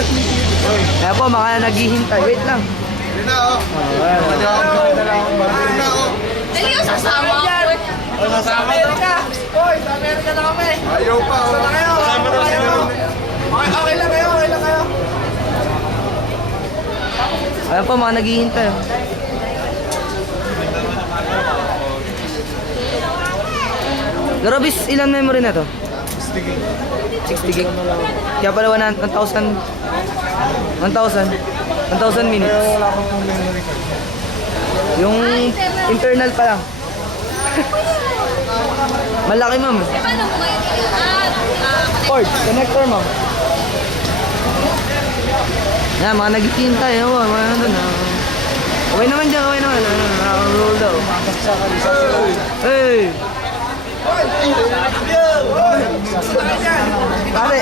Kaya po, mga naghihintay. Wait lang. Yun na, oh. Dali yung sasama ko. Nasama daw. Hoy, sa Amerika na kami. Ayaw pa, oh. Saan na kayo? Kasama daw sila. Okay lang kayo, okay lang kayo. Ayan po, mga naghihintay. Garobis, ilan memory na to? 60 gig. Kaya pala 1,000 minutes. Wala akong memory card. Yung internal pa lang. Malaki, ma'am. Paano mo ngayon? Port, connector, ma'am. Yan, mga naghihintay. Oh, ano na. Okay naman dyan, okay naman. Roll daw. Hey! Pare!